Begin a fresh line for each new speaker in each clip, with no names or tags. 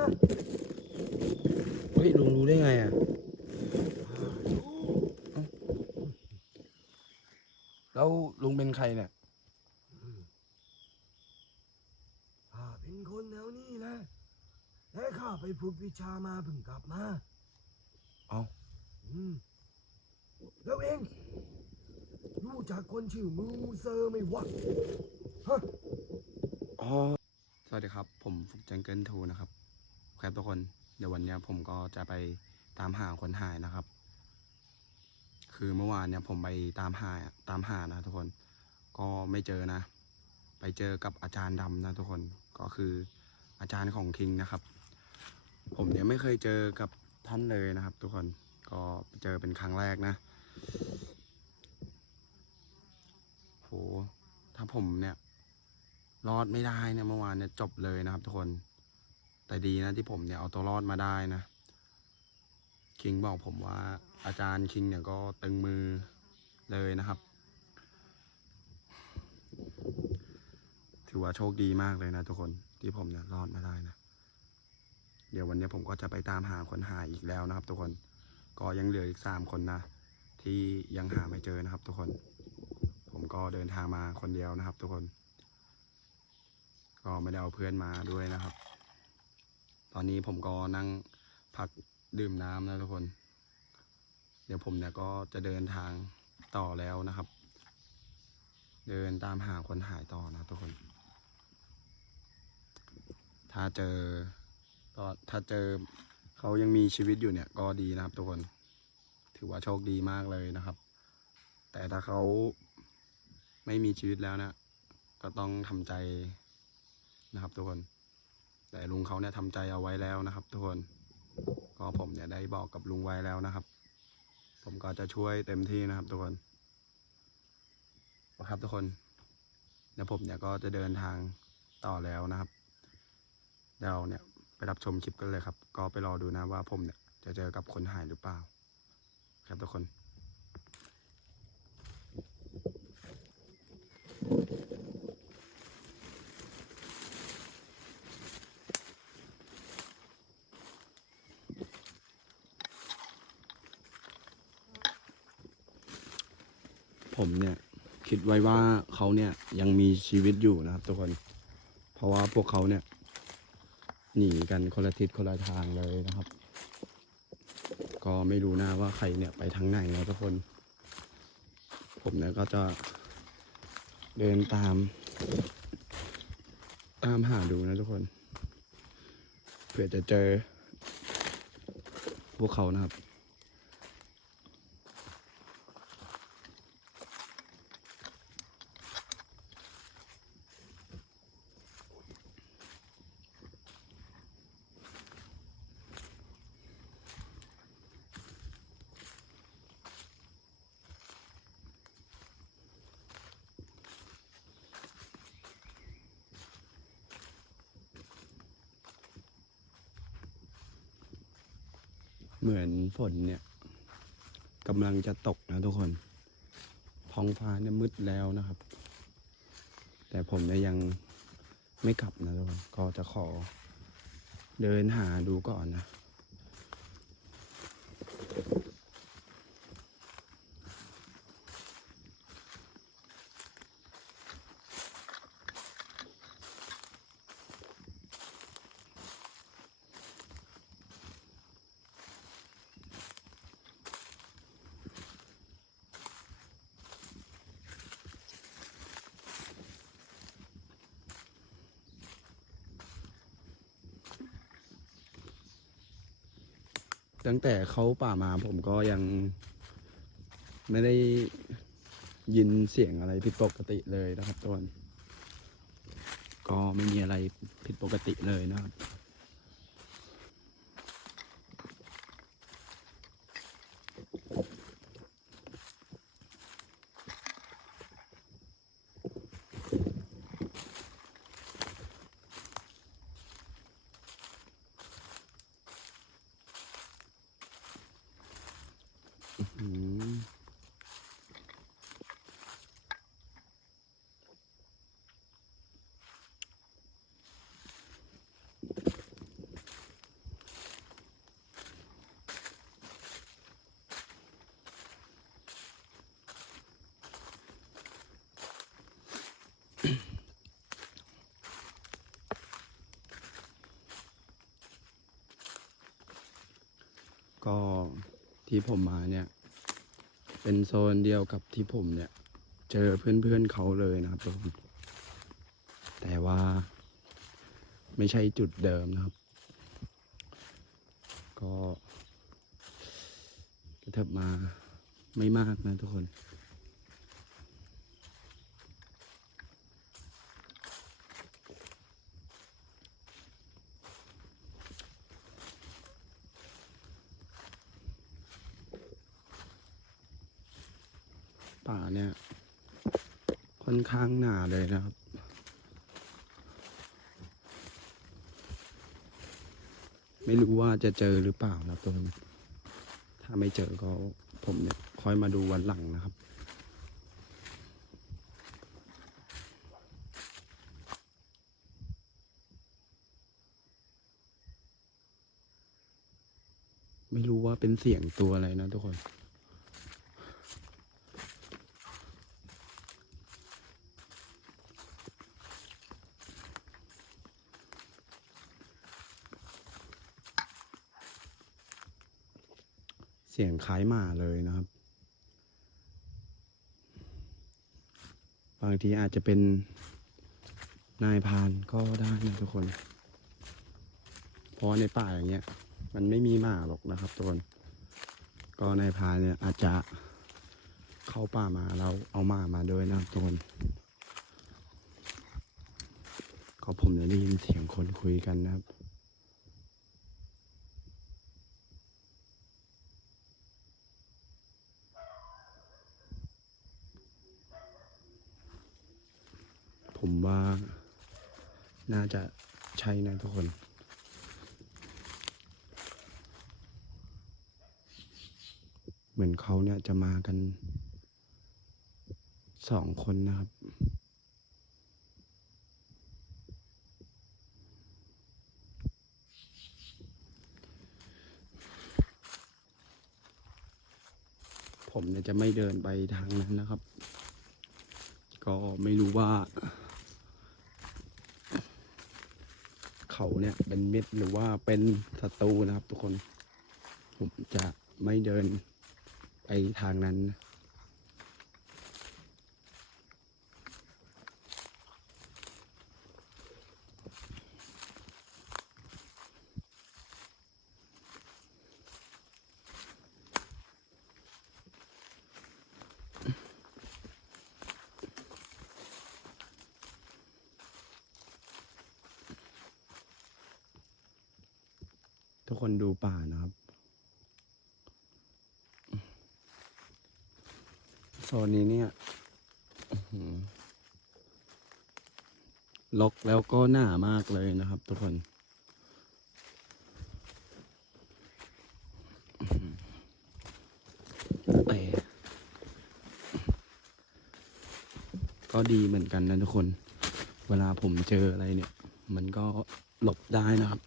นะ
เฮ้ยลุงรู้ได้ไงอะแล้วลุงเป็นใครเนี่ย
ข้าเป็นคนแถวนี้แหละและข้าไปฝึกวิชามาเพิ่งกลับมา
เอ้า
อืมแล้วเอง รู้จักคนชื่อมูเซอร์ไหมวะฮะ
อ๋อสวัสดีครับ ผมฟุกจังเกิลทูนะครับ ครับทุกคน เดี๋ยววันนี้ผมก็จะไปตามหาคนหายนะครับ คือเมื่อวานเนี่ยผมไปตามหาตามหานะทุกคน ก็ไม่เจอนะ ไปเจอกับอาจารย์ดำนะทุกคน ก็คืออาจารย์ของคิงนะครับ ผมเนี่ยไม่เคยเจอกับท่านเลยนะครับ ทุกคน ก็เจอเป็นครั้งแรกนะโหถ้าผมเนี่ย รอดไม่ได้เนี่ยเมื่อวานเนี่ยจบเลยนะครับ ทุกคน แต่ดีนะที่ผมเนี่ยเอาตัวรอดมาได้นะ คิงบอกผมว่าอาจารย์คิงเนี่ยก็ตึงมือเลยนะครับ ถือว่าโชคดีมากเลยนะทุกคนที่ผมเนี่ยรอดมาได้นะ เดี๋ยววันนี้ผมก็จะไปตามหาคนหายอีกแล้วนะครับทุกคน ก็ยังเหลืออีกสามคนนะ ที่ยังหาไม่เจอนะครับ ทุกคน ผมก็เดินทางมาคนเดียวนะครับ ทุกคน ก็ไม่ได้เอาเพื่อนมาด้วยนะครับ ตอนนี้ผมก็นั่งพักดื่มน้ำนะทุกคน เดี๋ยวผมเนี่ยก็จะเดินทางต่อแล้วนะครับ เดินตามหาคนหายต่อนะทุกคน ถ้าเจอก็ถ้าเจอเขายังมีชีวิตอยู่เนี่ยก็ดีนะครับทุกคน ถือว่าโชคดีมากเลยนะครับ แต่ถ้าเขาไม่มีชีวิตแล้วนะ ก็ต้องทำใจนะครับทุกคน แต่ลุงเขาเนี่ยทำใจเอาไว้แล้วนะครับทุกคนก็ผมเนี่ยได้บอกกับลุงไว้แล้วนะครับ ผมก็จะช่วยเต็มที่นะครับทุกคนนะครับทุกคนเดี๋ยวผมเนี่ยก็จะเดินทางต่อแล้วนะครับเดี๋ยวเราเนี่ยไปรับชมคลิปกันเลยครับ ก็ไปรอดูนะว่าผมเนี่ยจะเจอกับคนหายหรือเปล่า ครับทุกคน ผมเนี่ยคิดไว้ว่าเขาเนี่ยยังมีชีวิตอยู่นะครับ ทุกคน เพราะว่าพวกเขาเนี่ย หนีกันคนละทิศคนละทางเลยนะครับ ก็ไม่รู้นะว่าใครเนี่ยไปทางไหนนะทุกคน ผมเนี่ยก็จะเดินตาม ตามหาดูนะทุกคนเผื่อจะเจอพวกเขานะครับ ฝนเนี่ยกำลังจะตกนะทุกคน ท้องฟ้าเนี่ยมืดแล้วนะครับ แต่ผมเนี่ยยังไม่กลับนะทุกคนก็จะขอเดินหาดูก่อนนะ ตั้งแต่เขาป่ามาผมก็ยัง ไม่ได้ยินเสียงอะไรผิดปกติเลยนะครับทุกคนก็ไม่มีอะไรผิดปกติเลยนะครับ ก็ที่ผมมาเนี่ย เป็นโซนเดียวกับที่ผมเนี่ย เจอเพื่อนๆเขาเลยนะครับทุกคนแต่ว่าไม่ใช่จุดเดิมนะครับ ก็กระเถิบมาไม่มากนะทุกคน ป่าเนี่ย ค่อนข้างหนาเลยนะครับ ไม่รู้ว่าจะเจอหรือเปล่านะครับทุกคนถ้าไม่เจอก็ผมเนี่ยค่อยมาดูวันหลังนะครับไม่รู้ว่าเป็นเสียงตัวอะไรนะทุกคน เสียงคล้ายหมาเลยนะครับ บางทีอาจจะเป็นนายพานก็ได้นะทุกคน เพราะในป่าอย่างเงี้ย มันไม่มีหมาหรอกนะครับทุกคนก็นายพานเนี่ยอาจจะเข้าป่ามาเราเอาหมามาด้วยนะครับทุกคนก็ผมเนี่ยได้ยินเสียงคนคุยกันนะครับ ผมว่าน่าจะใช่นะทุกคนเหมือนเขาเนี่ยจะมากันสองคนนะครับ ผมเนี่ยจะไม่เดินไปทางนั้นนะครับ ก็ไม่รู้ว่า เขาเนี่ยเป็นมิตรหรือว่าเป็นศัตรูนะครับ ทุกคน ผมจะไม่เดินไปทางนั้น ทุกคนดูป่านะครับ โซนนี้เนี่ยอื้อกแล้วก็หนามากเลยนะครับ ทุกคนแต่ก็ดีเหมือนกันนะทุกคน เวลาผมเจออะไรเนี่ย มันก็หลบได้นะครับ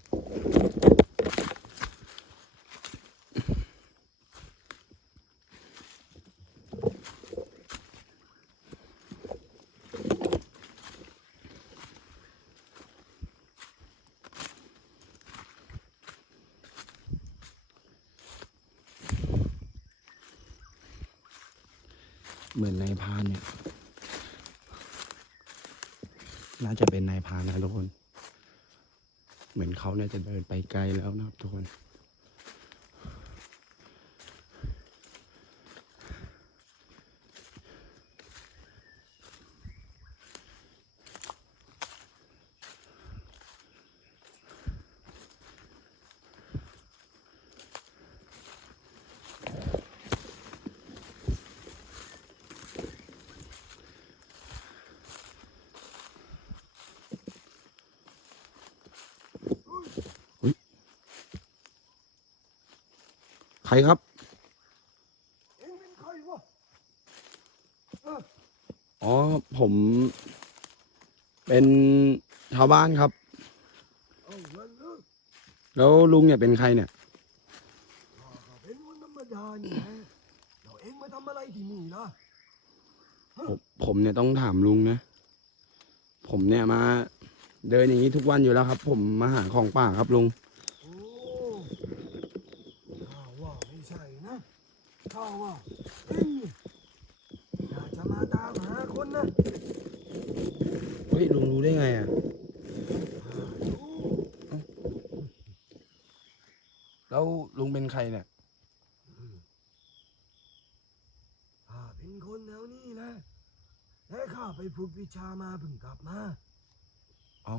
เหมือนนายพรานเนี่ย น่าจะเป็นนายพานนะทุกคน เหมือนเขาเนี่ยจะเดินไปไกลแล้วนะครับทุกคน ใครครับ
เอ็งเป็นใครวะเออ
อ๋อผม เป็นชาวบ้านครับ
เอาละเลิก
แล้วลุงเนี่ยเป็นใครเนี่ย
ข้าก็เป็นคนธรรมดานี่แหละเราเอ็งมาทำอะไรที่นี่ล่ะ
ผมผมเนี่ยต้องถามลุงนะ ผมเนี่ยมา เดินอย่างนี้ทุกวันอยู่แล้วครับ ผมมาหาของป่าครับลุง
โอ้ข้าว่า ว่าเอ็งเนี่ยอยากจะมาตามหาคนนะ
เฮ้ยลุงรู้ได้ไงอะ
ข้ารู้
แล้วลุงเป็นใครเนี่ย
อืมข้าเป็นคนแถวนี้แหละและข้าไปฝึกวิชามาเพิ่งกลับมา
เอา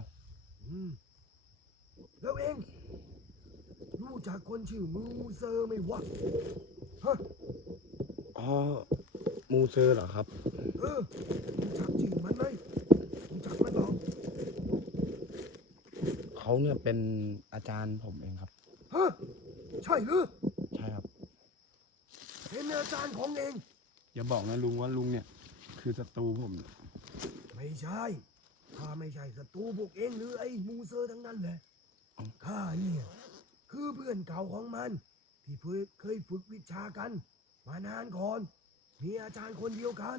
อืมแล้วเองรู้จักคนชื่อมูเซอร์ไหมวะฮะ
อ๋อ มูเซอร์เหรอครับ
เออรู้จักชื่อมันไหมรู้จักมันเปล่า
เขาเนี่ยเป็นอาจารย์ผมเองครับ
ฮะใช่หรือ
ใช่ครับ
เป็นอาจารย์ของเอง
อย่าบอกนะลุงว่าลุงเนี่ย คือศัตรูผม
ไม่ใช่ข้าไม่ใช่ศัตรูพวกเองหรือไอ้มูเซอร์ทั้งนั้นแหละ
เอ้า
ข้าเนี่ย คือเพื่อนเก่าของมัน ที่ฝึกเคยฝึกวิชากัน มานานก่อน มีอาจารย์คนเดียวกัน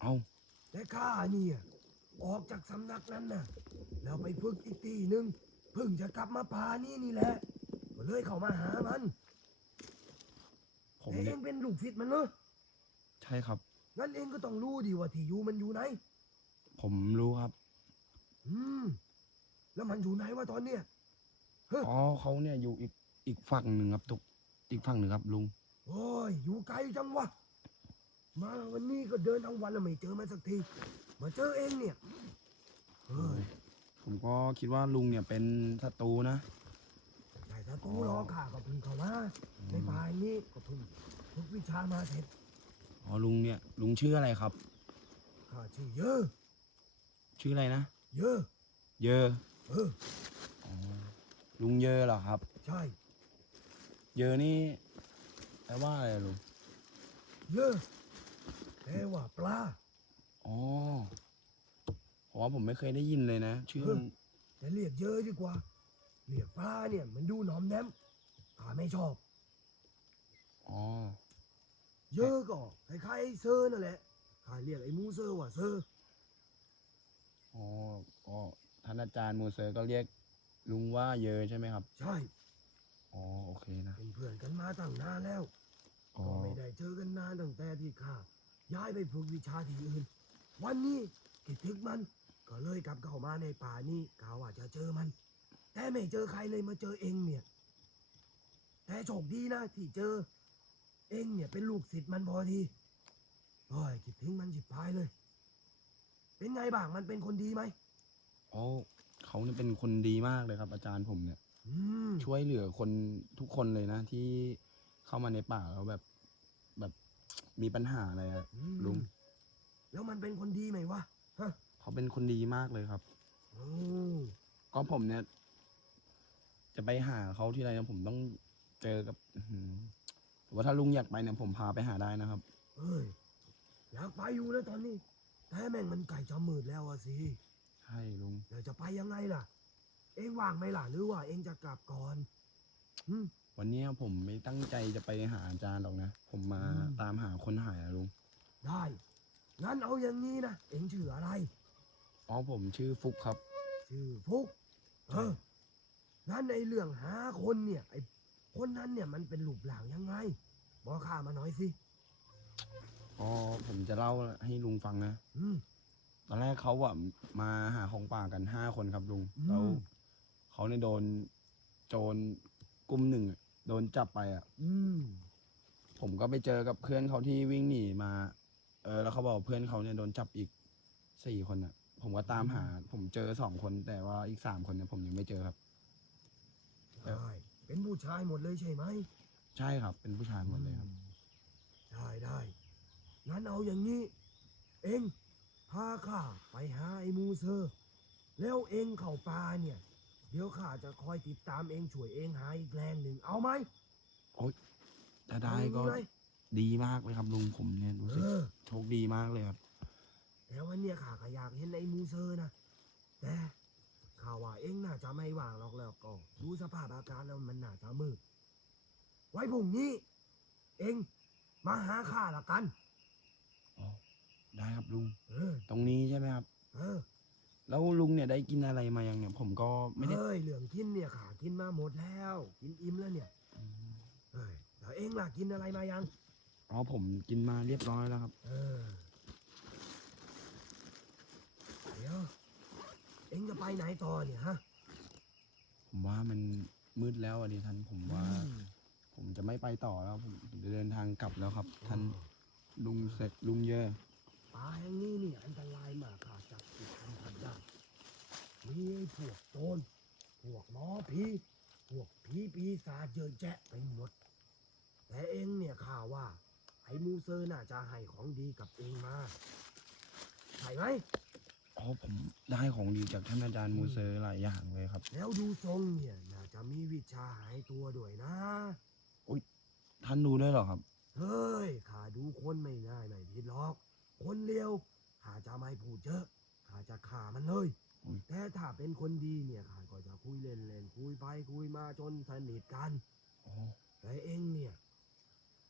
เอา
แต่ข้าเนี่ยออกจากสำนักนั้นน่ะ แล้วไปฝึกอีกทีหนึ่งเพิ่งจะกลับมาป่านี่นี่แหละก็เลยเข้ามาหามัน
ผม
แต่เอ
เนี่ย
งเป็นลูกศิษย์มันเหรอ
ใช่ครับ
งั้นเองก็ต้องรู้ดีว่าที่อยู่มันอยู่ไหน
ผมรู้ครับ
อืม แล้วมันอยู่ไหนวะตอนเนี้ย
อ๋อเขาเนี่ยอยู่อีกอีกฝั่งหนึ่งครับทุกอีกฝั่งหนึ่งครับลุง
โอ้ย อยู่ไกลจังวะ มาวันนี้ก็เดินทั้งวันแล้วไม่เจอมันสักที มาเจอเองเนี่ยเฮ้ย
ผมก็คิดว่าลุงเนี่ยเป็นศัตรูนะ
ใช่ถ้าตูรอข้าก็เพึ่งเข้ามาในป่าอย่างนี้ก็เพึ่งฝึกวิชามาเสร็จ
อ๋อลุงเนี่ยลุงชื่ออะไรครับ
ข้าชื่อเยอะ
ชื่ออะไรนะ
เยอะ
เยอ
เออ
อ๋อลุงเยอเหรอครับ
ใช่
เยอนี่ แปลว่าอะไรอะลุง
เยอะแปลว่าปลา
อ๋อผมว่าผมไม่เคยได้ยินเลยนะ ชื่อมัน
แต่เรียกเยอะดีกว่า เรียกปลาเนี่ย มันดูหนอมแนมข้าไม่ชอบ
อ๋อ
เยอะก็คล้ายๆไอ้เซอร์นั่นแหละข้าเรียกไอ้มูเซอร์ว่าเซอร์
อ๋อก็ท่านอาจารย์มูเซอร์ก็เรียกลุงว่าเยอใช่ไหมครับ
ใช่
อ๋อโอเคนะ
เป็นเพื่อนกันมาตั้งนานแล้ว
อ๋อ
ก็ไม่ได้เจอกันนานตั้งแต่ที่ข้าย้ายไปฝึกวิชาที่อื่น วันนี้คิดถึงมัน ก็เลยกลับเข้ามาในป่านี้กะว่าจะเจอมัน แต่ไม่เจอใครเลยมาเจอเองเนี่ย แต่โชคดีนะที่เจอ เองเนี่ยเป็นลูกศิษย์มันพอดีโอ้ยคิดถึงมันจิบพายเลย เป็นไงบ้างมันเป็นคนดีไหม
อ๋อเขาเนี่ยเป็นคนดีมากเลยครับ อาจารย์ผมเนี่ย
อืม
ช่วยเหลือคนทุกคนเลยนะ ที่เข้ามาในป่าแล้วแบบแบบมีปัญหาอะไรอะ
อืม
ลุง
แล้วมันเป็นคนดีไหมวะฮะ
เขาเป็นคนดีมากเลยครับ
โอ้
ก็ผมเนี่ย จะไปหาเขาที่ไรนะผมต้องเจอกับอื้อหือแต่ว่าถ้าลุงอยากไปเนี่ยผมพาไปหาได้นะครับ
เอ้ยอยากไปอยู่แล้วตอนนี้แต่แม่งมันไก่จะมืดแล้วอะสิ
ใช่ลุง
เดี๋ยวจะไปยังไงล่ะ เองว่างไหมล่ะหรือว่าเองจะกลับก่อนอืม
วันเนี้ยผมไม่ตั้งใจจะไปหาอาจารย์หรอกนะ ผมมา
อืม
ตามหาคนหายอะลุง
ได้ งั้นเอาอย่างนี้นะ เองชื่ออะไร
อ๋อผมชื่อฟุกครับ
ชื่อฟุก เออ งั้นในเรื่องหาคนเนี่ย ไอ้คนนั้นเนี่ยมันเป็นรูปร่างยังไง บอกข้ามาหน่อยสิ
อ๋อผมจะเล่าให้ลุงฟังนะ
อืม
ตอนแรกเขาอะมาหาของป่ากันห้าคนครับลุง
อืม
แล้ว เขาเนี่ยโดนโจรกลุ่มหนึ่งอะโดนจับไปอะ
อืม
ผมก็ไปเจอกับเพื่อนเขาที่วิ่งหนีมา เออ แล้วเขาบอกเพื่อนเขาเนี่ยโดนจับอีกสี่คนอะ ผมก็ตามหา ผมเจอสองคนแต่ว่าอีกสามคนเนี่ยผมยังไม่เจอครับ
ใช่เป็นผู้ชายหมดเลยใช่ไหม
ใช่ครับ เป็นผู้ชายหมดเลยครับ
ได้ได้งั้นเอาอย่างนี้ เองพาข้าไปหาไอ้มูเซอร์ แล้วเองเข้าป่าเนี่ย เดี๋ยวข้าจะคอยติดตามเองช่วยเองหาอีกแรงหนึ่งเอาไหม
ถ้าได้
เอาอย่าง
ก็
นี้ไหม
ดีมากเลยครับลุงผมเนี่ยรู้
เอ
สึก
อ
โชคดีมากเลยครับ
แต่วันเนี้ยข้าก็อยากเห็นไอ้มูเซอร์นะแต่ข้าว่าเองน่าจะไม่ว่างหรอกแล้วก็ดูสภาพอาการแล้วมันน่าจะมืดไว้พรุ่งนี้ เองมาหาข้าละกัน
อ๋อได้ครับลุง
เออ
ตรงนี้ใช่ไหมครับ
เออ
แล้วลุงเนี่ยได้กินอะไรมายังเนี่ย ผมก็ไม่ได้
เอ้ยเหลืองกินเนี่ยขากินมาหมดแล้ว กินอิ่มแล้วเนี่ย
อืม
เอ้ยไแล้วเองล่ะกินอะไรมายัง
อ๋อผมกินมาเรียบร้อยแล้วครับ
เออเดี๋ยวเอ็งจะไปไหนต่อเนี่ยฮะ
ผมว่ามันมืดแล้วอะดิท่านผมว่า ผมจะไม่ไปต่อแล้วผมจะเดินทางกลับแล้วครับ ท่านลุงเสร็จลุงเยอะ
ป่าแห่งนี้นี่อันตรายมากค่ะจับผิดทำทันได้ มีไอ้พวกโจรพวกหมอผีพวกผีปีศาจเยอะแยะไปหมด แต่เองเนี่ยข่าวว่า ไอ้มูเซอร์น่าจะให้ของดีกับเองมาใช่ไหม
อ๋อผมได้ของดีจากท่านอาจารย์มูเซอร์หลายอย่างเลยครับ
แล้วดูทรงเนี่ยน่าจะมีวิชาหายตัวด้วยนะ
ท่านรู้ได้วยเหรอครับ
เฮ้ยข้าดูคนไม่ง่ายไม่ผิดหรอก คนเลียวข้าจะไม่พูดเยอะข้าจะฆ่ามันเลย
อุ๊ย
แต่ถ้าเป็นคนดีเนี่ยข้าก็จะคุยเล่นเล่นๆคุยไปคุยมาจนสนิทกัน
อ๋อ
แต่เองเนี่ย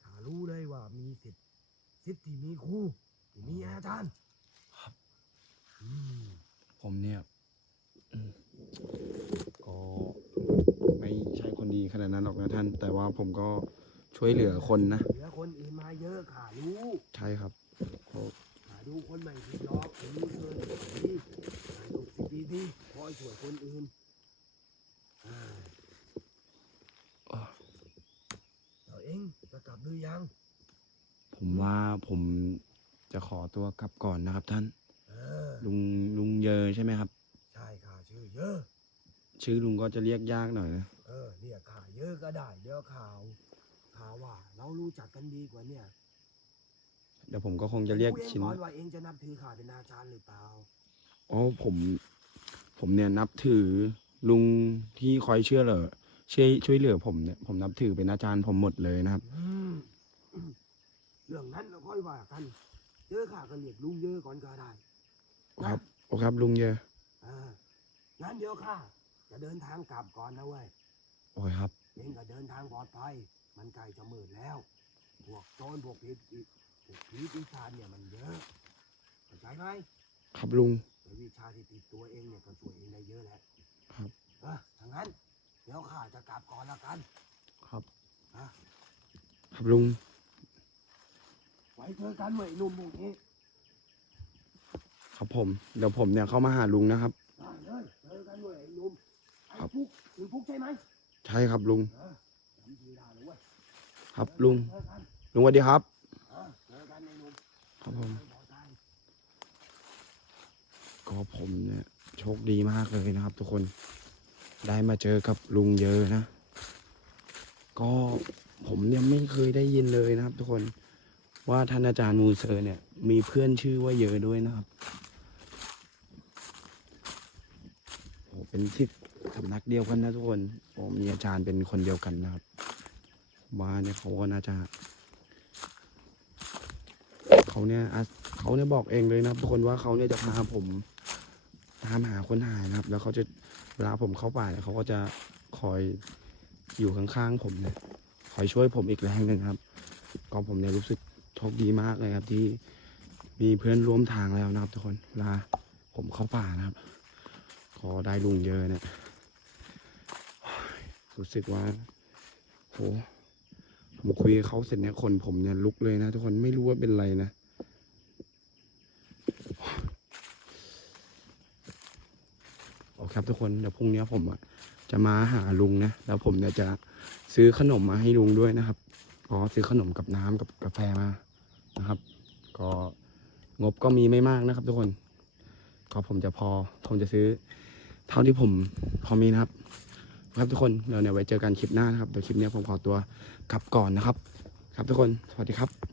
ข้ารู้เลยว่ามีสิทธิ์สิทธิ์ที่มีครูที่มีอาจารย์
ครับ
อืม
ผมเนี่ยอืมก็ไม่ใช่คนดีขนาดนั้นหรอกนะท่าน แต่ว่าผมก็ช่วยเหลือคนนะ
เหลือคนอื่นมาเยอะข้ารู้
ใช่ครับ เพราะ
ข้าดูคนไม่ผิดหรอกคนนี้เกินดีข้าดูสิดีดีๆคอยช่วยคนอื่นอ่า
อ๋อ
แล้วเองจะกลับหรือยัง
ผมว่าผมจะขอตัวกลับก่อนนะครับท่าน
เออ
ลุงลุงเยอใช่ไหมครับ
ใช่ค่ะชื่อเยอะ
ชื่อลุงก็จะเรียกยากหน่อยนะ
เออเรียกข่าเยอะก็ได้เดี๋ยวข่าวข่าวว่า เรารู้จักกันดีกว่าเนี่ย
เดี๋ยวผมก็คงจะเรียก
ดูเอง
ชิน
ก่อนว่าเองจะนับถือข่าเป็นอาจารย์หรือเปล่า
อ๋อผมผมเนี่ยนับถือลุงที่คอยเชื่อเหลือช่วยช่วยเหลือผมเนี่ยผมนับถือเป็นอาจารย์ผมหมดเลยนะครับ
อืมอืมเรื่องนั้นเราค่อยว่ากัน เจอข่าก็เรียกลุงเยอะก่อนก็ได้
ครั
นะ
บโอ้ครับลุงเยอะ
เอองั้นเดี๋ยวข้าจะเดินทางกลับก่อนนะเว้ย
โอ้ยครับ
เองก็เดินทางปลอดภัย มันใกล้จะมืดแล้ว พวกโจรพวกผีพวก ผีปีศาจเนี่ยมันเยอะเข้าใจไหม
ครับลุง
แต่วิชาที่ติดตัวเองเนี่ยก็ช่วยเองได้เยอะแหละ
ครับ
เออถ้างั้น เดี๋ยวข้าจะกลับก่อนละกัน
ครับ
อะ
ครับลุง
ไว้เจอกันเมื่อไอ้หนุ่มพวกนี้
ครับผม เดี๋ยวผมเนี่ยเข้ามาหาลุงนะครับ
ได้เลยเจอกันเมื่อไอ้หนุ่มไอ้
ครับ
ฟุกคือฟุกใช่ไหม
ใช่ครับลุง
เออจำชื่อได้เลยเว้ย
ครับลุง
เจอกัน
ลุงสวัสดีครับ
เออเจอกันไอ้หนุ่ม
ครับผม ก็ผมเนี่ยโชคดีมากเลยนะครับ ทุกคน ได้มาเจอกับลุงเยอะนะ ก็ผมเนี่ยไม่เคยได้ยินเลยนะครับ ทุกคน ว่าท่านอาจารย์มูเซอร์เนี่ย มีเพื่อนชื่อว่าเยอะด้วยนะครับโอ้เป็นที่สำนักเดียวกันนะทุกคนโอ้มีอาจารย์เป็นคนเดียวกันนะครับมว่าเนี่ยเขาก็น่าจะ เขาเนี่ยเขาเนี่ยบอกเองเลยนะทุกคนว่าเขาเนี่ยจะพาผมตามหาคนหายนะครับ แล้วเขาจะเวลาผมเข้าป่าเนี่ยเขาก็จะคอยอยู่ข้างๆผมเนี่ยคอยช่วยผมอีกแรงหนึ่งครับ ก็ผมเนี่ยรู้สึกโชคดีมากเลยครับที่มีเพื่อนร่วมทางแล้วนะครับ ทุกคนเวลาผมเข้าป่านะครับ ขอได้ลุงเยอะเนี่ยรู้สึกว่าโหผมคุยเขาเสร็จเนี่ยคนผมเนี่ยลุกเลยนะ ทุกคนไม่รู้ว่าเป็นไรนะ โอเครับทุกคนเดี๋ยวพรุ่งนี้ผมอะจะมาหาลุงนะแล้วผมเนี่ยจะซื้อขนมมาให้ลุงด้วยนะครับก็ซื้อขนมกับน้ำกับกาแฟมานะครับ ก็งบก็มีไม่มากนะครับ ทุกคน ก็ผมจะพอผมจะซื้อ เท่าที่ผมพอมีนะครับ ครับทุกคนเดี๋ยวเนี่ยไว้เจอกันคลิปหน้านะครับเดี๋ยวคลิปนี้ผมขอตัวกลับก่อนนะครับ ครับทุกคนสวัสดีครับ